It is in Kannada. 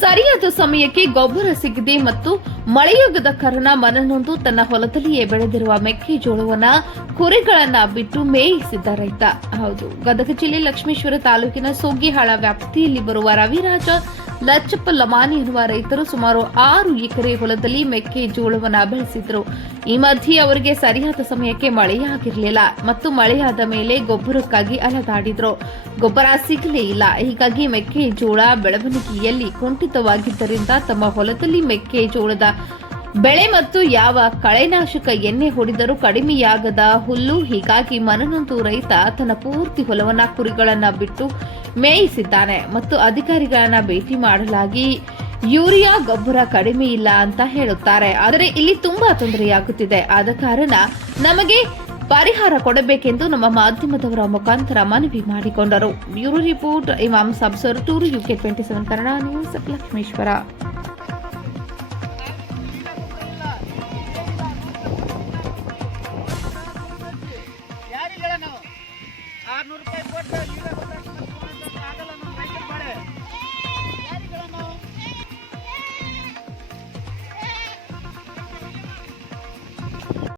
ಸರಿಯಾದ ಸಮಯಕ್ಕೆ ಗೊಬ್ಬರ ಸಿಗದೆ ಮತ್ತು ಮಳೆಯುಗದ ಕಾರಣ ಮನನೊಂದು ತನ್ನ ಹೊಲದಲ್ಲಿಯೇ ಬೆಳೆದಿರುವ ಮೆಕ್ಕೆಜೋಳವನ್ನ ಕುರಿಗಳನ್ನ ಬಿಟ್ಟು ಮೇಯಿಸಿದ್ದ ರೈತ. ಹೌದು, ಗದಗ ಜಿಲ್ಲೆ ಲಕ್ಷ್ಮೇಶ್ವರ ತಾಲೂಕಿನ ಸೋಗಿಹಾಳ ವ್ಯಾಪ್ತಿಯಲ್ಲಿ ಬರುವ ರವಿರಾಜ ಲಚ್ಚಪ್ಪ ಲಮಾನಿ ಎನ್ನುವ ರೈತರು ಸುಮಾರು ಆರು ಎಕರೆ ಹೊಲದಲ್ಲಿ ಮೆಕ್ಕೆಜೋಳವನ್ನು ಬೆಳೆಸಿದ್ರು. ಈ ಮಧ್ಯೆ ಅವರಿಗೆ ಸರಿಯಾದ ಸಮಯಕ್ಕೆ ಮಳೆಯಾಗಿರಲಿಲ್ಲ ಮತ್ತು ಮಳೆಯಾದ ಮೇಲೆ ಗೊಬ್ಬರಕ್ಕಾಗಿ ಅಲದಾಡಿದ್ರು. ಗೊಬ್ಬರ ಸಿಗಲೇ ಇಲ್ಲ. ಹೀಗಾಗಿ ಮೆಕ್ಕೆಜೋಳ ಬೆಳವಣಿಗೆಯಲ್ಲಿ ಕುಂಠಿತವಾಗಿದ್ದರಿಂದ ತಮ್ಮ ಹೊಲದಲ್ಲಿ ಮೆಕ್ಕೆಜೋಳದ ಬೆಳೆ ಮತ್ತು ಯಾವ ಕಳೆನಾಶಕ ಎಣ್ಣೆ ಹೊಡೆದರೂ ಕಡಿಮೆಯಾಗದ ಹುಲ್ಲು, ಹೀಗಾಗಿ ಮನನೊಂದು ರೈತ ತನ್ನ ಪೂರ್ತಿ ಹೊಲವನ್ನ ಕುರಿಗಳನ್ನ ಬಿಟ್ಟು ಮೇಯಿಸಿದ್ದಾನೆ. ಮತ್ತು ಅಧಿಕಾರಿಗಳನ್ನ ಭೇಟಿ ಮಾಡಲಾಗಿ ಯೂರಿಯಾ, ಗೊಬ್ಬರ ಕಡಿಮೆ ಇಲ್ಲ ಅಂತ ಹೇಳುತ್ತಾರೆ. ಆದರೆ ಇಲ್ಲಿ ತುಂಬಾ ತೊಂದರೆಯಾಗುತ್ತಿದೆ. ಆದ ಕಾರಣ ನಮಗೆ ಪರಿಹಾರ ಕೊಡಬೇಕೆಂದು ನಮ್ಮ ಮಾಧ್ಯಮದವರ ಮುಖಾಂತರ ಮನವಿ ಮಾಡಿಕೊಂಡರು. ಬ್ಯೂರೋ ರಿಪೋರ್ಟ್, ಇಮಾಮ್ ಸಬ್ಸರ್ tour UK twenty seven Kannada news, Lakshmeshwar. ಆರ್ನೂರು ರೂಪಾಯಿ ಕೊಟ್ಟು